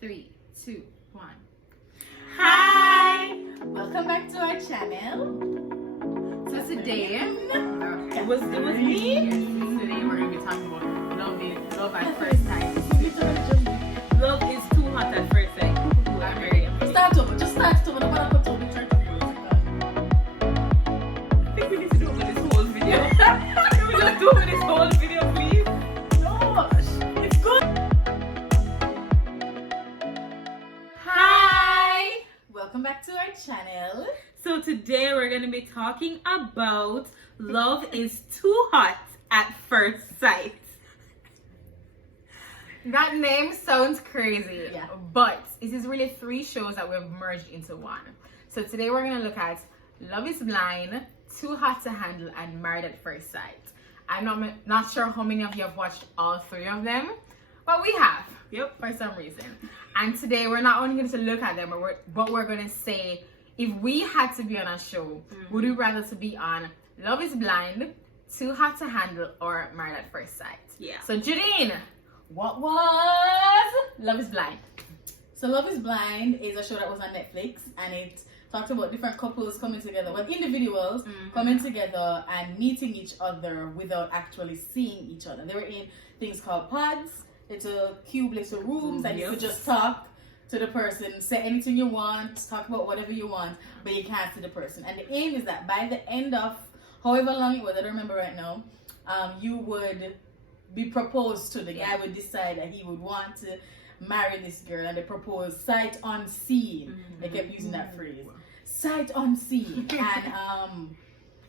3, 2, 1. Hi! Welcome back to our channel. So today, It was me? today we're going to be talking about love at first sight. Love is too hot at first sight. Just start over. I think we need to do it with this whole video. Can we just do it with this whole video, please? No, it's good. Hi! Welcome back to our channel. So today we're going to be talking about love is too hot at first sight. That name sounds crazy, Yeah. but it is really 3 shows that we've merged into one. So today we're going to look at Love is Blind, Too Hot to Handle, and Married at First Sight. I'm not sure how many of you have watched all 3 of them, but we have. Yep. For some reason. And today we're not only going to look at them, but we're going to say, if we had to be on a show, would we rather to be on Love is Blind, Too Hot to Handle, or Married at First Sight? Yeah. So Jadine, what was Love is Blind? So Love is Blind is a show that was on Netflix, and it talked about different couples coming together, well, individuals coming together and meeting each other without actually seeing each other. They were in things called pods, little cube little rooms, and you could just talk to the person, say anything you want, talk about whatever you want, but you can't see the person. And the aim is that by the end of however long it was, I don't remember right now, you would be proposed to. The guy would decide that he would want to marry this girl, and they proposed sight unseen. They kept using that phrase, sight unseen. And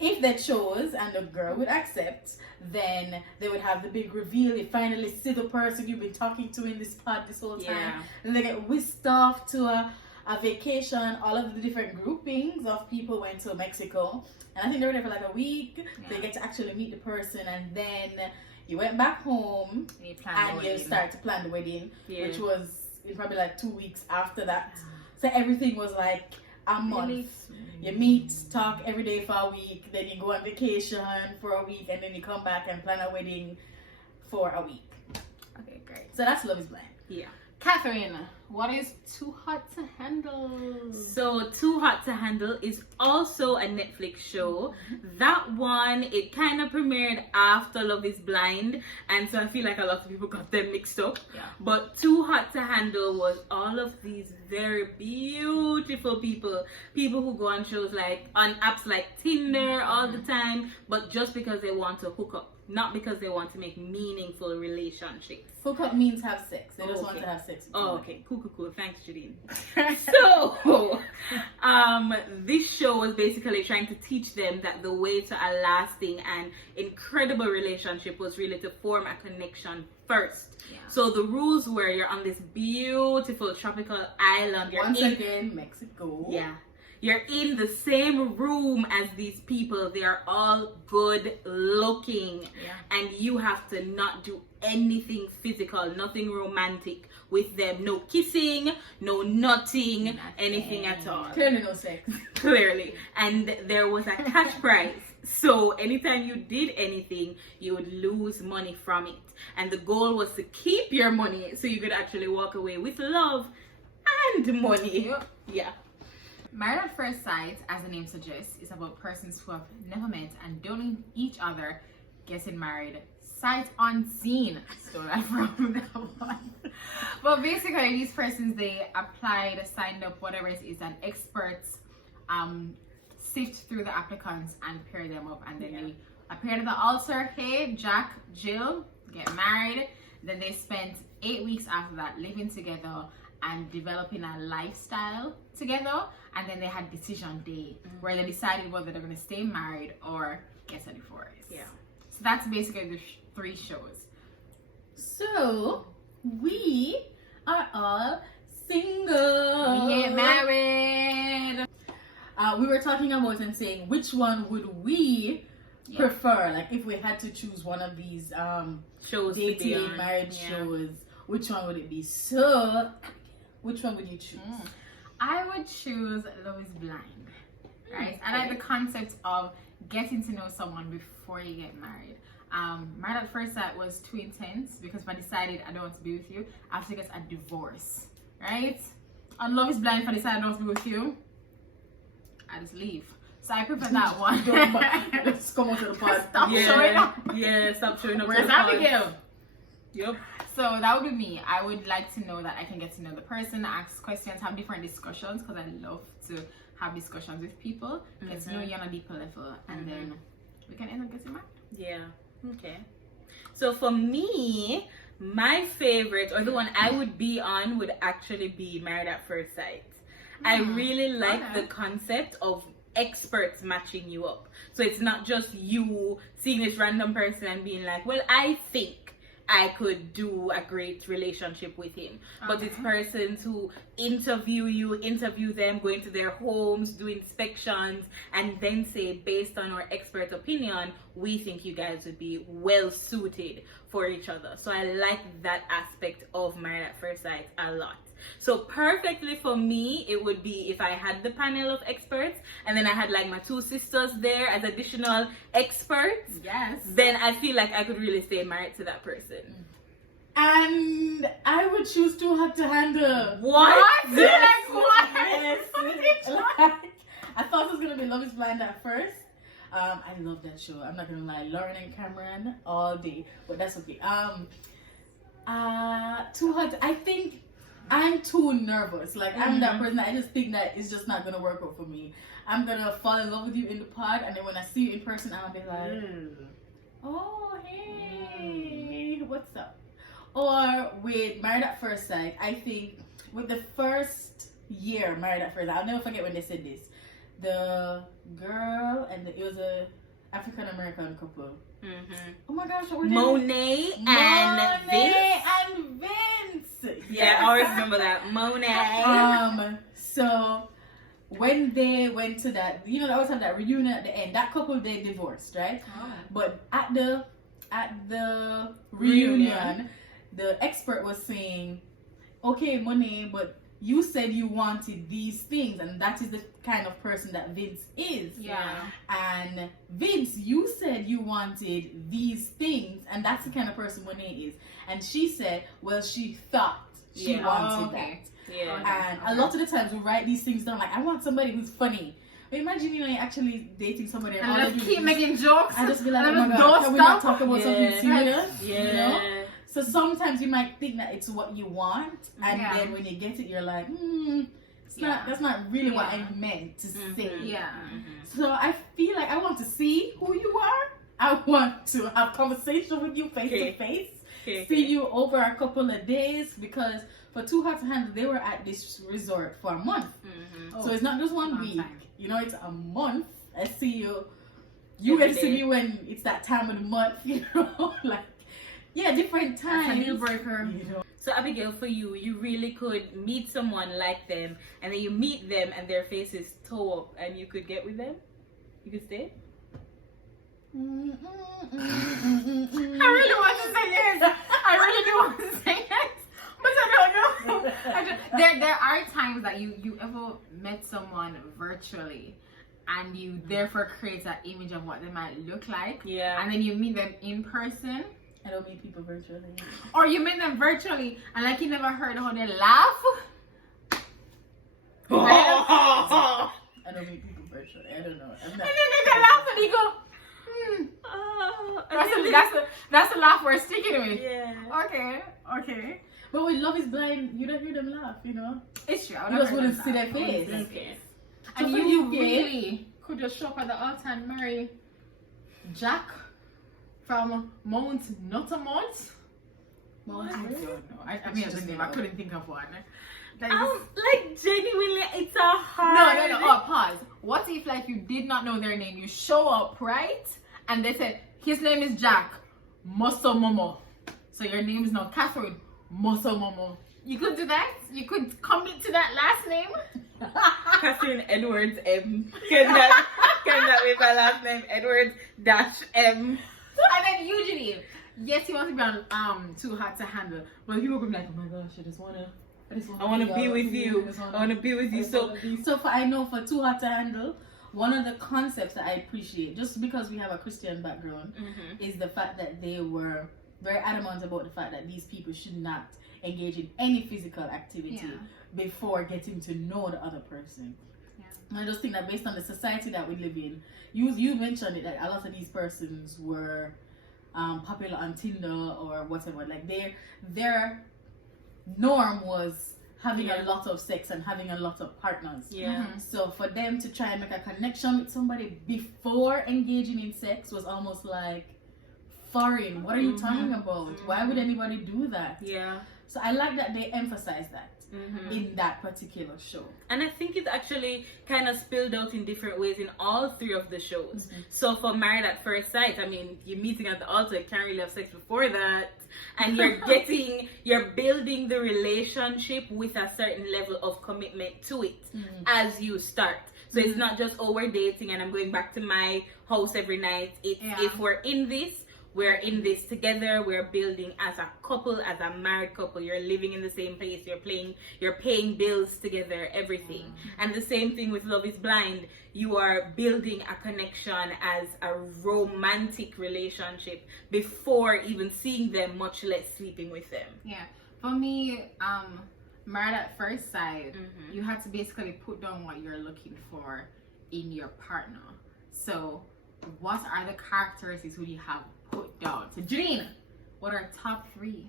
if they chose and the girl would accept, then they would have the big reveal. They finally see the person you've been talking to in this pod this whole time, and they get whisked off to a vacation. All of the different groupings of people went to Mexico, and I think they were there for like a week. They get to actually meet the person, and then you went back home and you start to plan the wedding, which was probably like 2 weeks after that. So everything was like a month. You meet, talk every day for a week, then you go on vacation for a week, and then you come back and plan a wedding for a week. Okay, great. So that's Love is Blind. Yeah. Catherine, what is Too Hot to Handle? So Too Hot to Handle is also a Netflix show. That one, it kind of premiered after Love is Blind, and so I feel like a lot of people got them mixed up. Yeah. But Too Hot to Handle was all of these very beautiful people who go on shows like on apps like Tinder all the time, but just because they want to hook up, not because they want to make meaningful relationships. Hook up means have sex. They just want to have sex. Oh, okay. Cool. Thanks, Jadine. So, this show was basically trying to teach them that the way to a lasting and incredible relationship was really to form a connection first. Yeah. So the rules were you're on this beautiful tropical island. Once again, Mexico. Yeah. You're in the same room as these people. They are all good looking. Yeah. And you have to not do anything physical, nothing romantic with them. No kissing, no nutting, anything at all. Clearly no sex. Clearly. And there was a cash prize. So anytime you did anything, you would lose money from it. And the goal was to keep your money so you could actually walk away with love and money. Yep. Yeah. Married at First Sight, as the name suggests, is about persons who have never met and don't know each other getting married sight unseen. Stole that from that one. But basically, these persons, they applied, signed up, whatever it is, and experts sift through the applicants and pair them up, and then they appear at the altar. Hey, Jack, Jill, get married. Then they spent 8 weeks after that living together and developing a lifestyle together, and then they had decision day where they decided whether they're going to stay married or get a divorce. Yeah. So that's basically the 3 shows. So we are all single. We get married. We were talking about and saying which one would we prefer, like if we had to choose one of these Shows dating marriage shows, which one would it be? So which one would you choose? I would choose Love is Blind. Right? I like the concept of getting to know someone before you get married. Married at First Sight was too intense because if I decided I don't want to be with you, I have to get a divorce. right? On Love is Blind, if I decide not to be with you, I just leave. So I prefer that one. Let's come on to the pod. Stop showing up. Yeah, stop showing up. Where's to the pod. Abigail? Yep. So that would be me. I would like to know that I can get to know the person, ask questions, have different discussions, because I love to have discussions with people, get to know you on a deeper level, and then we can end up getting married. Yeah. Okay. So for me, my favorite, or the one I would be on, would actually be Married at First Sight. I really like the concept of experts matching you up. So it's not just you seeing this random person and being like, well, I think I could do a great relationship with him. But it's persons who interview you, interview them, go into their homes, do inspections, and then say, based on our expert opinion, we think you guys would be well suited for each other. So I like that aspect of Married at First Sight a lot. So perfectly for me, it would be if I had the panel of experts and then I had like my two sisters there as additional experts. Yes. Then I feel like I could really stay married to that person. And I would choose Too Hot to Handle. What? Like what? Yes. Like, I thought it was gonna be Love is Blind at first. I love that show. I'm not gonna lie, Lauren and Cameron all day, but that's okay. Too Hot. I think I'm too nervous. Like I'm that person that I just think that it's just not gonna work out for me. I'm gonna fall in love with you in the pod, and then when I see you in person, I'm gonna be like, oh hey, what's up? Or with Married at First Sight, I think with the first year Married at First Sight, I'll never forget when they said this. The girl and it was a African American couple. Oh my gosh, what were they? Monet and Vince. and Vince. Yeah, I always remember that. Monet. So when they went to that, you know, they always have that reunion at the end. That couple, they divorced, right? But at the reunion, the expert was saying, okay, Monet, but you said you wanted these things, and that is the kind of person that Vince is. Yeah. And Vince, you said you wanted these things, and that's the kind of person Monet is. And she said, well, she thought she wanted that. Yeah. And a lot of the times we write these things down, like, I want somebody who's funny. But imagine, you know, you're actually dating somebody and all And they let's do keep is making jokes. I just be like, oh and my don't God, can we not stop. talk about something serious? Yeah. You know? So sometimes you might think that it's what you want, and then when you get it, you're like, it's not. That's not really what I meant to say. Yeah. So I feel like I want to see who you are. I want to have conversation with you face to face. See you over a couple of days, because for Too Hot to Handle, they were at this resort for a month. So it's not just 1 week. You know, it's a month. I see you. You get to see me when it's that time of the month. You know, like. Yeah, different times. That's a deal breaker. You know. So Abigail, for you, you really could meet someone like them, and then you meet them and their faces toe up, and you could get with them? You could stay? I really want to say yes. I really do want to say yes. But I don't know. There are times that you ever met someone virtually, and you therefore create that image of what they might look like. Yeah. And then you meet them in person. I don't meet people virtually. Or you meet them virtually and like you never heard how they laugh. I don't meet people virtually. I don't know. And then they laugh and you go, that's the laugh we're sticking with. Yeah. Okay. But with Love is Blind, you don't hear them laugh, you know? It's true. You just wouldn't see their face. Okay. And So for you UK, really could just show up at the altar and marry Jack from Mount Nutamont. I mean, the name. I couldn't think of one. Like genuinely, it's a hard. No. Oh, pause. What if like you did not know their name? You show up, right? And they said his name is Jack Moso Momo. So your name is not Catherine Moso Momo. You could do that. You could commit to that last name. Catherine Edwards M. Can that be my last name? Edwards -M. And then usually, yes, he wants to be on Too Hot to Handle, but people could be like, oh my gosh, I want to be with you. I want to be with you. So I know for Too Hot to Handle, one of the concepts that I appreciate, just because we have a Christian background, is the fact that they were very adamant about the fact that these people should not engage in any physical activity Yeah. before getting to know the other person. Yeah. And I just think that based on the society that we live in, you mentioned it, that a lot of these persons were popular on Tinder or whatever. Like their norm was having a lot of sex and having a lot of partners. Yeah. Mhm. So for them to try and make a connection with somebody before engaging in sex was almost like foreign. What are you talking about? Why would anybody do that? Yeah. So I like that they emphasize that Mhm. in that particular show. And I think it actually kind of spilled out in different ways in all three of the shows. Mhm. So for Married at First Sight, I mean, you're meeting at the altar, you can't really have sex before that. And you're building the relationship with a certain level of commitment to it as you start. So it's not just, oh, we're dating and I'm going back to my house every night. It's Yeah. if we're in this, we're in this together. We're building as a couple, as a married couple. You're living in the same place. You're paying bills together, everything. And the same thing with Love is Blind. You are building a connection as a romantic relationship before even seeing them, much less sleeping with them. Yeah. For me, Married at First Sight, Mhm. you have to basically put down what you're looking for in your partner. So, what are the characteristics would you have put down? So, Janine, what are top three?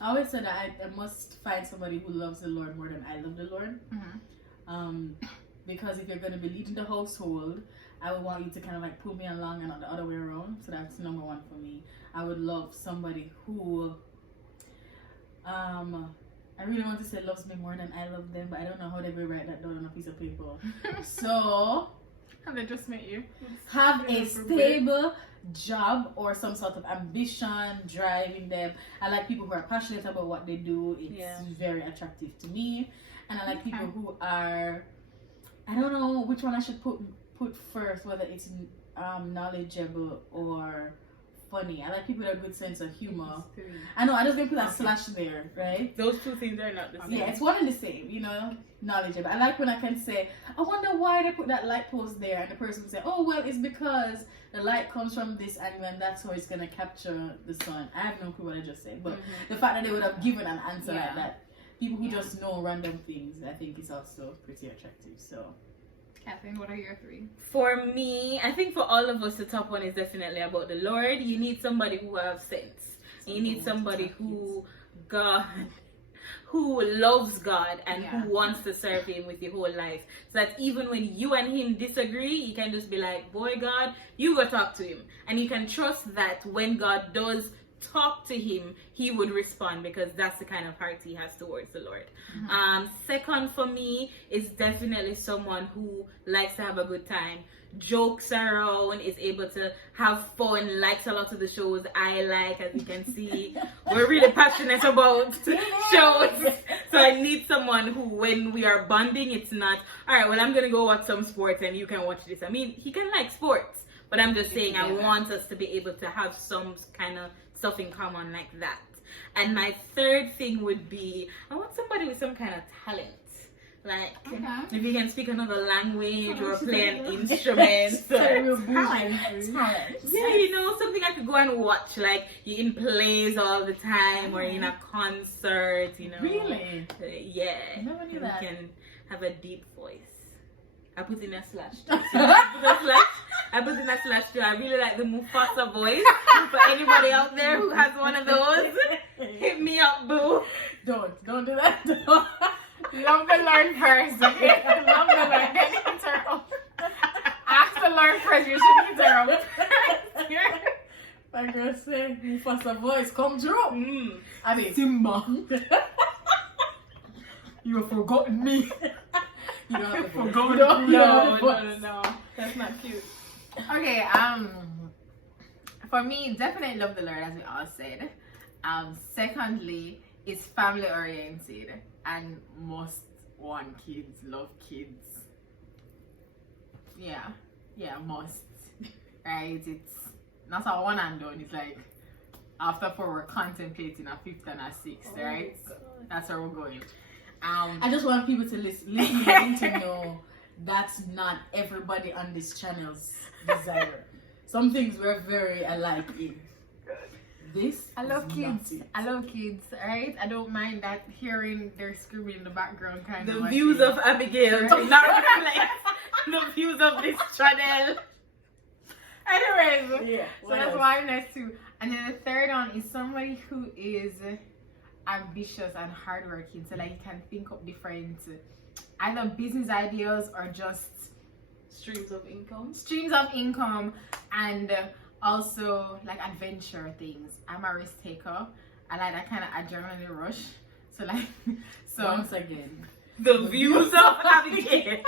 I always said that I must find somebody who loves the Lord more than I love the Lord. Mm-hmm. Because if you're going to be leading the household, I would want you to kind of like pull me along and not the other way around. So that's number one for me. I would love somebody who, I really want to say loves me more than I love them, but I don't know how they will write that down on a piece of paper. So, Have they just met you? have a stable job or some sort of ambition driving them. I like people who are passionate about what they do. It's very attractive to me. And I like people who are, I don't know which one I should put first, whether it's knowledgeable or funny. I like people with a good sense of humor. I know I just didn't put that slash there, right? Those two things are not the same. Yeah, it's one and the same, you know, knowledgeable. I like when I can say, I wonder why they put that light post there, and the person will say, oh, well, it's because the light comes from this angle and that's how it's going to capture the sun. I have no clue what I just said, but the fact that they would have given an answer like that, people who just know random things, I think is also pretty attractive, so. Catherine, what are your three? For me, I think for all of us, the top one is definitely about the Lord. You need somebody who has sense. You need somebody who loves God and who wants to serve Him with your whole life. So that even when you and Him disagree, you can just be like, boy, God, you go talk to Him. And you can trust that when God does talk to Him, He would respond, because that's the kind of heart He has towards the Lord. Second for me is definitely someone who likes to have a good time, jokes around, is able to have fun, likes a lot of the shows I like. As you can see, we're really passionate about shows. So I need someone who, when we are bonding, it's not, all right, well, I'm gonna go watch some sports and you can watch this. I mean, he can like sports, but I'm just saying I want us to be able to have some kind of stuff in common like that. And my third thing would be, I want somebody with some kind of talent. Like, if you can speak another language or play an instrument. Yeah, you know, something I could go and watch. Like, you're in plays all the time or in a concert, you know. Really? Yeah. I never knew that. You can have a deep voice. I put in a slash. I put in a slash too. I really like the Mufasa voice. For anybody out there who has one of those, hit me up, boo. Don't do that. Love the Lord first, okay? Love the Lord, then interrupt. Ask the Lord first, you should interrupt. My girl say, Mufasa voice, come through. I mean, Simba. You have forgotten me. You don't have to Forgotten forget. No. That's not cute. Okay, for me, definitely love the Lord, as we all said. Secondly, it's family oriented and must want kids, love kids. Yeah, must. Right? It's not a one and done. It's like after 4 we're contemplating a 5th and a 6th, right? That's where we're going. I just want people to listen to know that's not everybody on this channel's desire. Some things we're very alike in. This I love is kids. not it. I love kids, right? I don't mind that hearing their screaming in the background kind of. The like views it. of Abigail do not reflect the views of this channel. Anyways, Yeah. so that's why I'm next to. And then the third one is somebody who is ambitious and hardworking, so like you can think of different either business ideas or just Streams of income. streams of income, and also like adventure things. I'm a risk taker. I like that kind of adrenaline rush. So like, so Once again, The views of Abigail.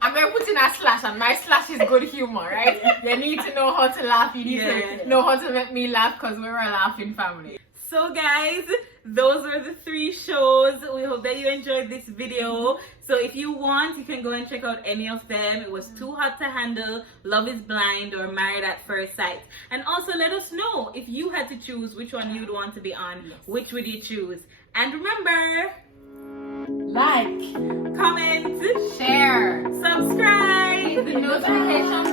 I'm gonna put in a slash, and my slash is good humor, right? You need to know how to laugh. You need Yeah. to know how to make me laugh because we're a laughing family. So guys, those were the 3 shows. We hope that you enjoyed this video. So if you want, you can go and check out any of them. It was Too Hot to Handle, Love is Blind, or Married at First Sight. And also let us know if you had to choose which one you'd want to be on. Yes. Which would you choose? And remember, like, comment, Share. subscribe. The notification